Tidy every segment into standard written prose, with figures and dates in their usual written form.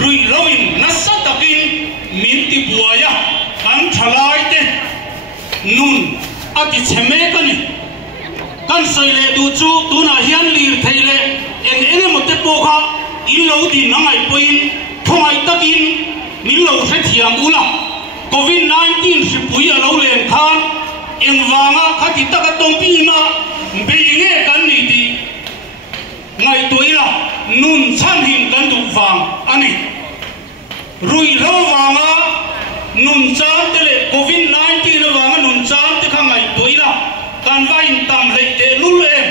rui loin nasa takin minti buaya kan thalai te nun ati cheme kani kan soile du chu tuna hian lir theile ene mote pokha in lo di nangai poin thongai takin min lo se thiam ula covid-19 si pui alo len khan engwanga khati taka tompi ma beinge kan ni ti ngai toila nun chan hin kan du wang ani rui lo wanga nun chan tele covid-19 wanga nun chan te kha ngai toila kan vain tam le te lul em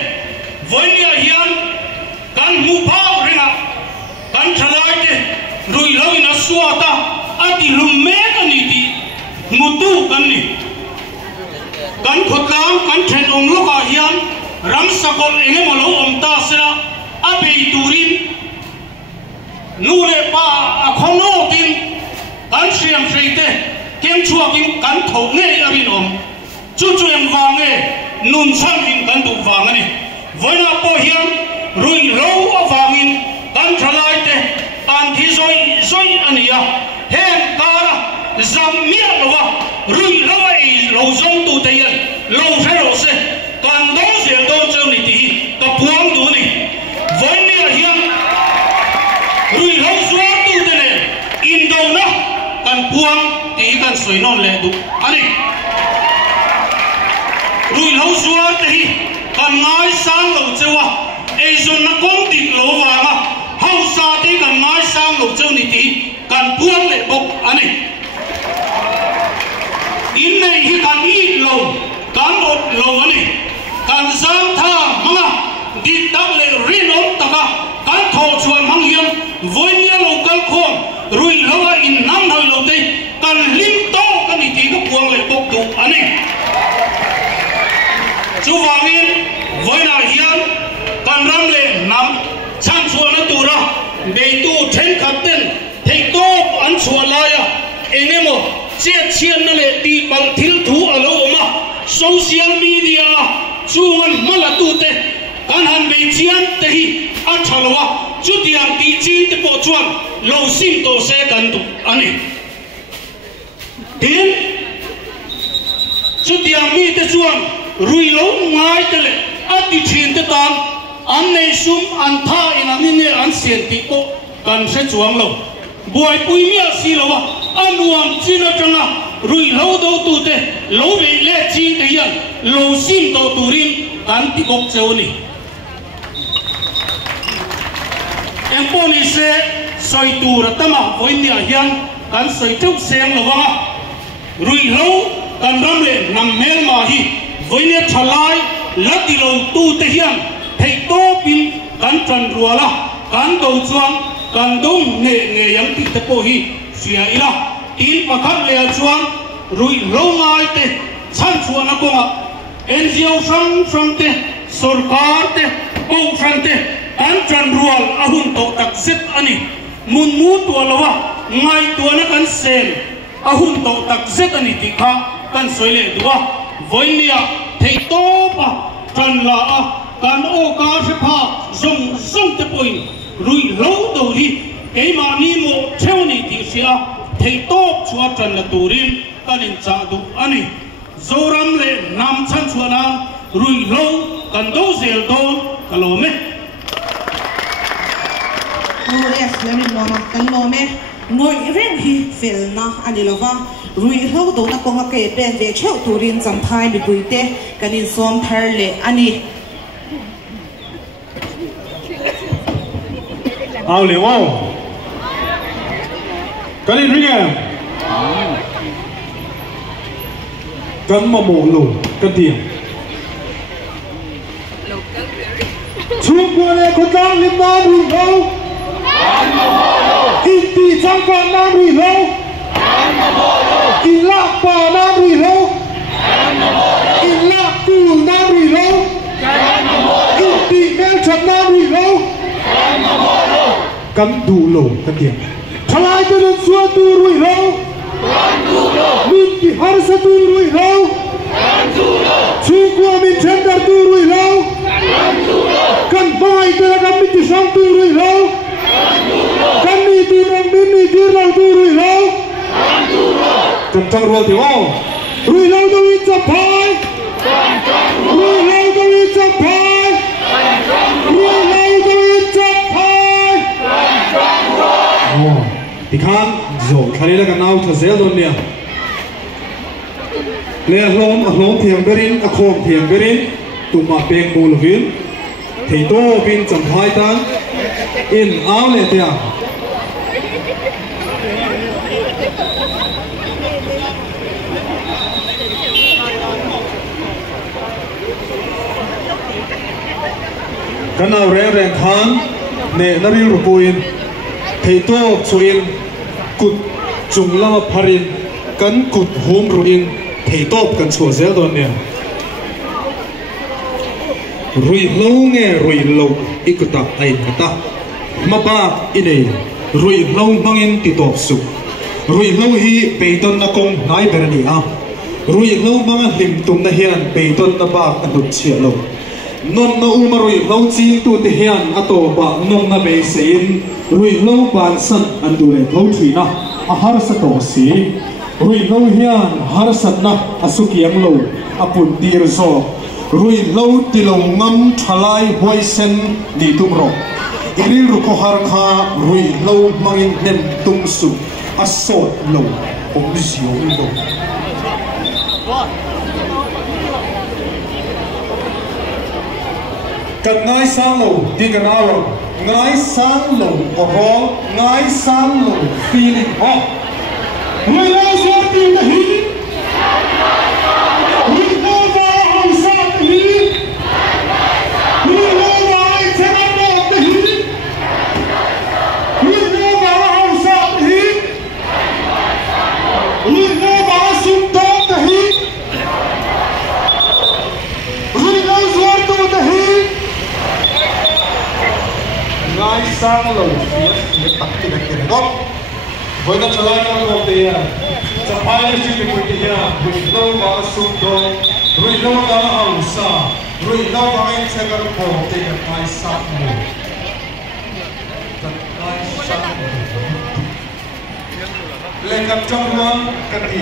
vonia hian kan mu phau ringa kan thalai te rui lo ina suata ati lumme kan ni ti mutu kan ni kan khotlang kan then ong loka hian ram sakol enge molo om ta sera abei turin nure pa akhono tin kan siam freite kem chuakin kan thonge abin om chu chuem wange nun changin kan du wangani voina po hian rui lo awangin kan thalai te an thi zoi ania hen kara zam mia lowa rui lowa e lo zong tu te yan lo fe lo se kan do se do cheu ni ti ka puang du ni voini hian rui lo zua tu te ne in do na kan puang ti kan soi non le du ani rui lo zua te hi kan ngai sang lo chewa e zon na kong ti lo wa ma hau sa te kan ngai sang lo cheu ni ti kan puang le bok ani in nei hi kan i lo kan ot lo ani kan sang tha manga di tak le rin om taka kan tho chuan hang hiam voinia local khon rui lowa in nam noi lo te kan lim to kan i ti ka puang le bok tu ani chu wangin voina hian kan ram le nam chan chuan na tura be tu then kapten thei to an chuan la ya enemo che chian na le ti pal thil thu alo ma social media chuan mala tu te kan han be chian te hi a thalwa chu tiang ti chin te po chuan lo sim to se kan tu ani tin chu tiang mi te chuan rui lo ngai te le ati thin te tan an nei sum an tha in an ne an sian ti ko kan se chuang lo buai pui mi si lo wa anuam china changa rui lo do tu te lo ve le chin te yan lo sim do turin kan ti kok cheu ni emponi se soi tu ratama voinia hian kan soi cheu seng lo wa rui lo kan ram le nam mel ma hi voinia thalai lati lo tu te hian thei to pin kan chan ruala kan do chuang kan dong nge yang ti te po hi sia ila tin pakhat le chuan rui lo ngai te chan chuan a konga NGO sang te sarkar te ko sang te kan chan rual ahun to tak set ani mun mu to lawa ngai to na kan sen ahun to tak set ani ti kha kan soile duwa voinia thei to pa chan la a kan o ka se pha zong te poi rui lo do hi ke ma ni mo cheu ni ti sia thei top chua tran la turin kanin cha du ani zoram le nam chan chuana rui lo kan do zel do kalome yes lemin mama kan lome noi reng hi fel na ani lova rui lo do na konga ke pen de cheu turin cham thai mi buite kanin som thar le ani ao liu ao cái này ring à cắn mà mổ lủng cắn tiền chung qua đây có trang lên nam rì lâu in tì trang quan nam rì lâu in lạc bà nam rì lâu in lạc cù nam rì lâu in tì mel chặt nam rì lâu cắn đủ lỗ cắn tiền thalai te den suat tu rui lo min ki har sa tu rui lo chu kwa min chendar tu rui lo kan bai te kan mi ti sang tu rui lo kan ni tu nang rung trăng ruột thì ô rui lâu đâu ít chập phai rui lâu đâu ít chập phai rui lâu đâu ít chập phai thì khan rồi khai là cái nào thật dễ luôn nè lê lom thiềng berin a khom thiềng berin tụm mà beng bù lovin thì tô pin chậm phai tan in áo lệ tiang cái nào rèn khan nè nó riu rupuin thì tô chuin cụt chung lama pharin kan cụt home ruin thì tô kan chua zel don nè rui lâu nghe rui lâu ikuta ai kata mà ba ini rui lâu mangin ti top su rui lâu hi peiton na kong nai berani a rui lâu manga lim tum na hian peiton na ba anut chia lo non na uma rui lâu chi tu te hian ato ba non na be sein rui lâu ban san an du le lâu thri na a har sa to si rui lâu hian har sat na asukiang lo apun tir zo rui lâu ti lo ngam thalai hoi sen ni tum ro iril ru ko har kha rui lâu mangin nen tum su asot lo om ziong lo kan ngai sang lo ti kan aw ngai sang lo o ro ngai sang lo feeling ho rui lâu so ti na hi rui lâu ba hom sa ti rui lâu ba ai chana mo ti rui lâu ba hom sa ti rui lâu ba sum to ti rui lâu so to ti ngai sang lo phía tắc cái này đó với nó trở lại trong công ty àจะไปในชีวิตคนที่ยากรุ่ยเล่าว่าสุดโต่งรุ่ยเล่าว่าเอาซารุ่ยเล่าว่าไอ้เจ้าก็พอที่จะไปสักหนึ่งจะไปสักหนึ่งเล่นกับจังหวะกันที่